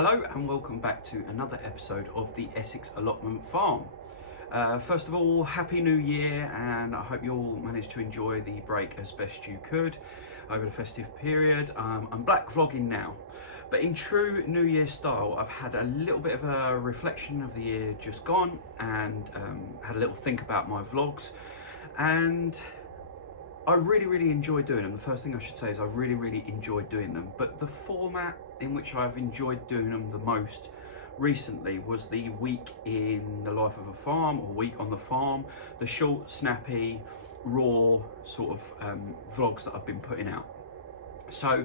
Hello and welcome back to another episode of the Essex Allotment Farm. First of all, Happy New Year, and I hope you all managed to enjoy the break as best you could over the festive period. I'm back vlogging now, but in true New Year style, I've had a little bit of a reflection of the year just gone and had a little think about my vlogs, and I really enjoy doing them. The first thing I should say is I really enjoyed doing them, but the format in which I've enjoyed doing them the most recently was the week in the life of a farm, or week on the farm, the short, snappy, raw sort of vlogs that I've been putting out. So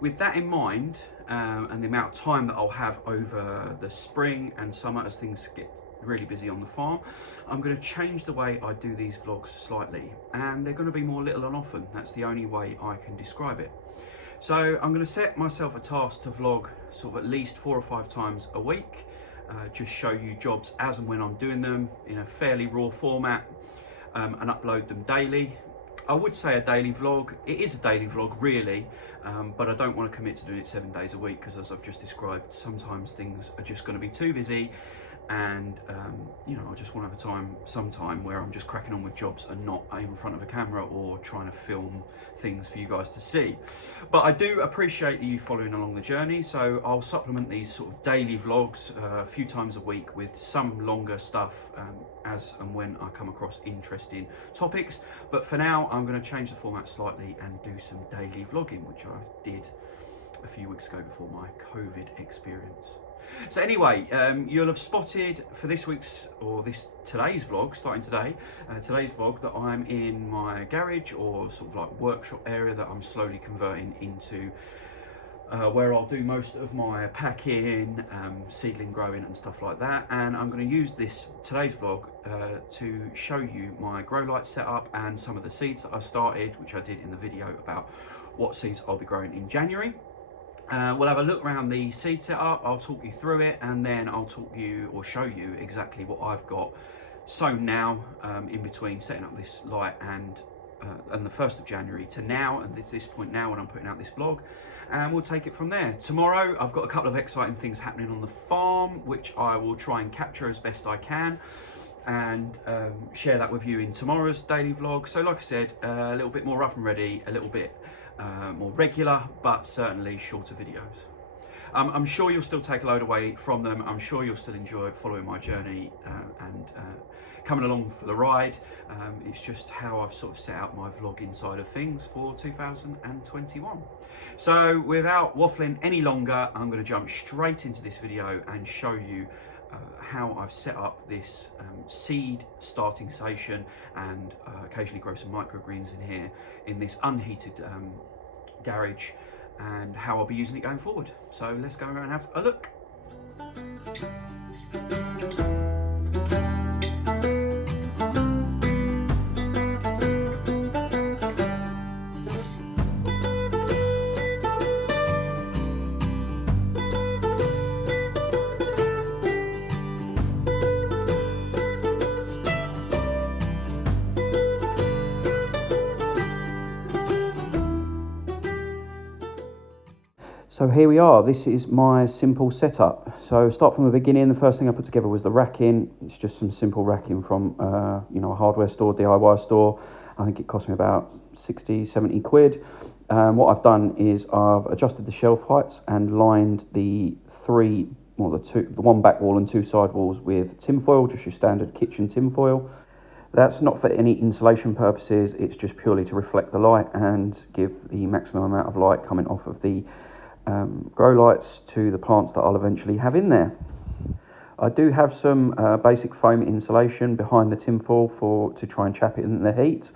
with that in mind, and the amount of time that I'll have over the spring and summer as things get really busy on the farm, I'm going to change the way I do these vlogs slightly, and they're going to be more little and often. That's the only way I can describe it. So I'm going to set myself a task to vlog sort of at least 4 or 5 times a week, just show you jobs as and when I'm doing them in a fairly raw format, and upload them daily. I would say a daily vlog. It is a daily vlog really, but I don't want to commit to doing it 7 days a week, because as I've just described, sometimes things are just going to be too busy, and you know, I just want to have some time where I'm just cracking on with jobs and not in front of a camera or trying to film things for you guys to see. But I do appreciate you following along the journey, so I'll supplement these sort of daily vlogs a few times a week with some longer stuff as and when I come across interesting topics. But for now, I'm going to change the format slightly and do some daily vlogging, which I did a few weeks ago before my COVID experience. So anyway, you'll have spotted for this week's, or today's vlog, starting today, today's vlog, that I'm in my garage, or sort of like workshop area that I'm slowly converting into where I'll do most of my packing, seedling growing and stuff like that. And I'm going to use today's vlog to show you my grow light setup and some of the seeds that I started, which I did in the video about what seeds I'll be growing in January. We'll have a look around the seed setup, I'll talk you through it, and then I'll talk you or show you exactly what I've got sown now, in between setting up this light and the 1st of January to now, and this point now when I'm putting out this vlog, and we'll take it from there. Tomorrow I've got a couple of exciting things happening on the farm, which I will try and capture as best I can and share that with you in tomorrow's daily vlog. So like I said, a little bit more rough and ready, a little bit more regular, but certainly shorter videos. I'm sure you'll still take a load away from them. I'm sure you'll still enjoy following my journey and coming along for the ride. It's just how I've sort of set out my vlogging side of things for 2021. So without waffling any longer, I'm going to jump straight into this video and show you how I've set up this seed starting station, and occasionally grow some microgreens in here in this unheated garage, and how I'll be using it going forward. So let's go around and have a look. So here we are, this is my simple setup. So start from the beginning. The first thing I put together was the racking. It's just some simple racking from you know, a hardware store, DIY store. I think it cost me about 60, 70 quid. What I've done is I've adjusted the shelf heights and lined the one back wall and 2 side walls with tinfoil, just your standard kitchen tinfoil. That's not for any insulation purposes, it's just purely to reflect the light and give the maximum amount of light coming off of the grow lights to the plants that I'll eventually have in there. I do have some basic foam insulation behind the tinfoil to try and trap it in the heat,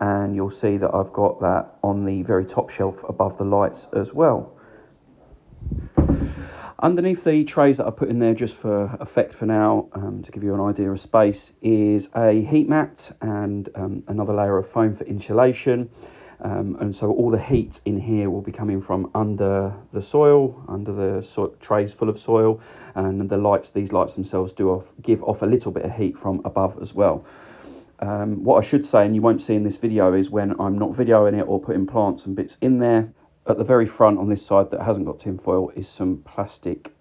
and you'll see that I've got that on the very top shelf above the lights as well. Underneath the trays that I put in there just for effect for now, to give you an idea of space, is a heat mat and another layer of foam for insulation. And so all the heat in here will be coming from under the soil, trays full of soil, and these lights themselves give off a little bit of heat from above as well. What I should say, and you won't see in this video, is when I'm not videoing it or putting plants and bits in there, at the very front on this side that hasn't got tinfoil is some plastic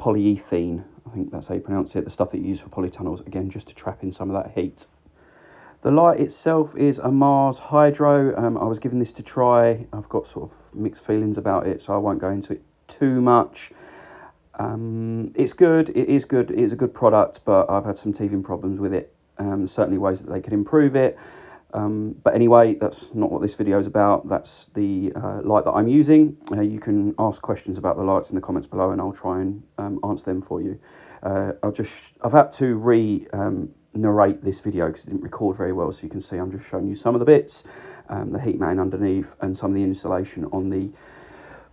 polyethylene, I think that's how you pronounce it, the stuff that you use for polytunnels, again just to trap in some of that heat. The light itself is a Mars Hydro. I was given this to try. I've got sort of mixed feelings about it, so I won't go into it too much. It's good, it is good, it is a good product, but I've had some teething problems with it. Certainly ways that they could improve it. But anyway, that's not what this video is about. That's the light that I'm using. You can ask questions about the lights in the comments below and I'll try and answer them for you. I've had to narrate this video because it didn't record very well, so you can see I'm just showing you some of the bits, the heat mat underneath and some of the insulation on the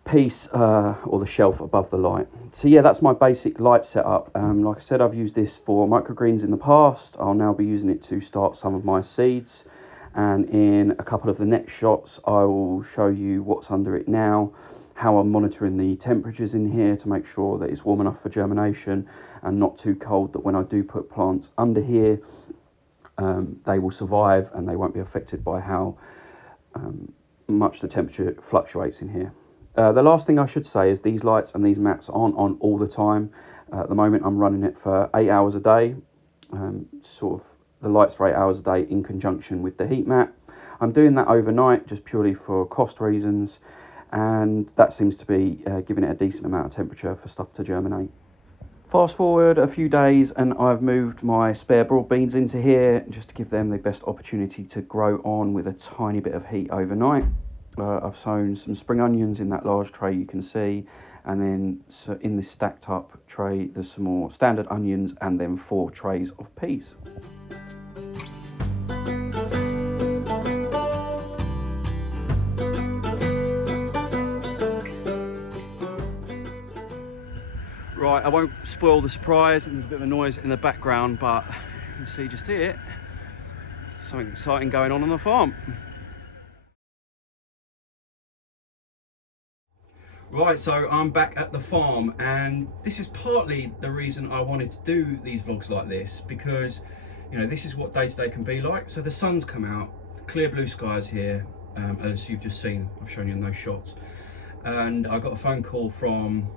piece or the shelf above the light. So yeah, that's my basic light setup. Like I said, I've used this for microgreens in the past. I'll now be using it to start some of my seeds, and in a couple of the next shots I will show you what's under it now, how I'm monitoring the temperatures in here to make sure that it's warm enough for germination and not too cold that when I do put plants under here they will survive and they won't be affected by how much the temperature fluctuates in here. The last thing I should say is these lights and these mats aren't on all the time. At the moment I'm running it for 8 hours a day, sort of the lights for 8 hours a day in conjunction with the heat mat. I'm doing that overnight just purely for cost reasons, and that seems to be giving it a decent amount of temperature for stuff to germinate. Fast forward a few days and I've moved my spare broad beans into here just to give them the best opportunity to grow on with a tiny bit of heat overnight. I've sown some spring onions in that large tray you can see, and then so in this stacked up tray there's some more standard onions and then 4 trays of peas. Right, I won't spoil the surprise, there's a bit of a noise in the background, but you can see just here something exciting going on the farm. Right, so I'm back at the farm, and this is partly the reason I wanted to do these vlogs like this, because you know this is what day-to-day can be like. So the sun's come out, clear blue skies here, as you've just seen, I've shown you in those shots, and I got a phone call from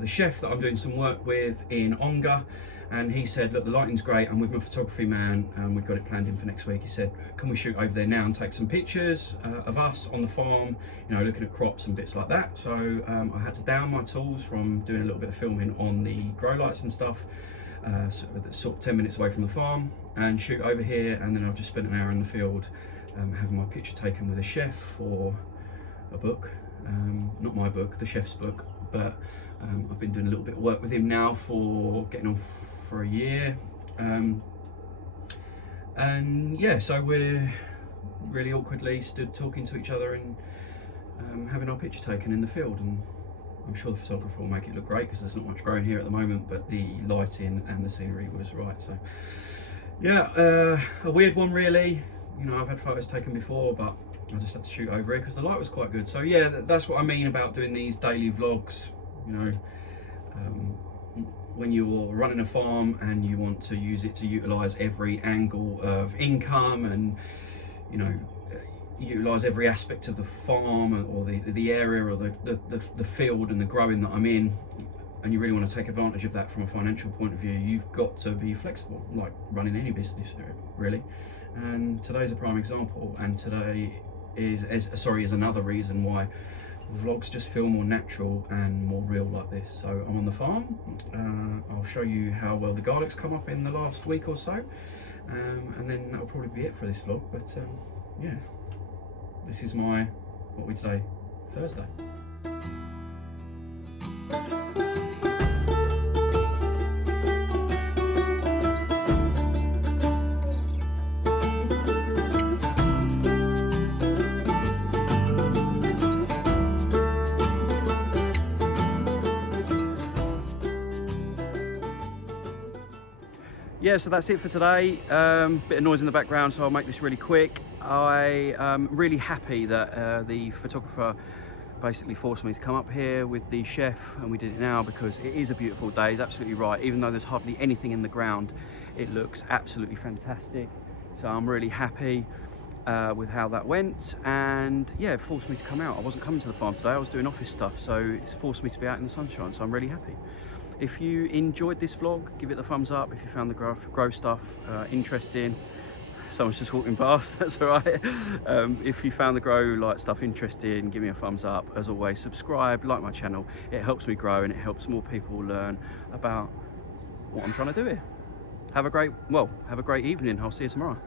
the chef that I'm doing some work with in Ongar, and he said, look, the lighting's great, I'm with my photography man and we've got it planned in for next week. He said, can we shoot over there now and take some pictures of us on the farm, you know, looking at crops and bits like that. So I had to down my tools from doing a little bit of filming on the grow lights and stuff, sort of 10 minutes away from the farm, and shoot over here. And then I've just spent an hour in the field having my picture taken with a chef for a book, not my book, the chef's book, but I've been doing a little bit of work with him now for getting on for a year, and yeah, so we're really awkwardly stood talking to each other and having our picture taken in the field, and I'm sure the photographer will make it look great because there's not much growing here at the moment, but the lighting and the scenery was right. So yeah, a weird one really. You know, I've had photos taken before, but I just had to shoot over it because the light was quite good. So yeah, that's what I mean about doing these daily vlogs. You know, when you're running a farm and you want to use it to utilize every angle of income and, you know, utilize every aspect of the farm or the area or the field and the growing that I'm in, and you really want to take advantage of that from a financial point of view, you've got to be flexible, like running any business really. And today's a prime example, and today is another reason why vlogs just feel more natural and more real like this. So I'm on the farm. I'll show you how well the garlic's come up in the last week or so, and then that'll probably be it for this vlog. But yeah, this is my, what are we today? Thursday. Yeah, so that's it for today. Bit of noise in the background, so I'll make this really quick. I'm really happy that the photographer basically forced me to come up here with the chef, and we did it now because it is a beautiful day. He's absolutely right. Even though there's hardly anything in the ground, it looks absolutely fantastic. So I'm really happy. with how that went, and yeah, it forced me to come out. I wasn't coming to the farm today, I was doing office stuff, so it's forced me to be out in the sunshine, so I'm really happy. If you enjoyed this vlog, give it the thumbs up. If you found the grow stuff interesting, someone's just walking past, that's all right. If you found the grow light stuff interesting, give me a thumbs up. As always, subscribe, like my channel. It helps me grow and it helps more people learn about what I'm trying to do here. Have a great evening. I'll see you tomorrow.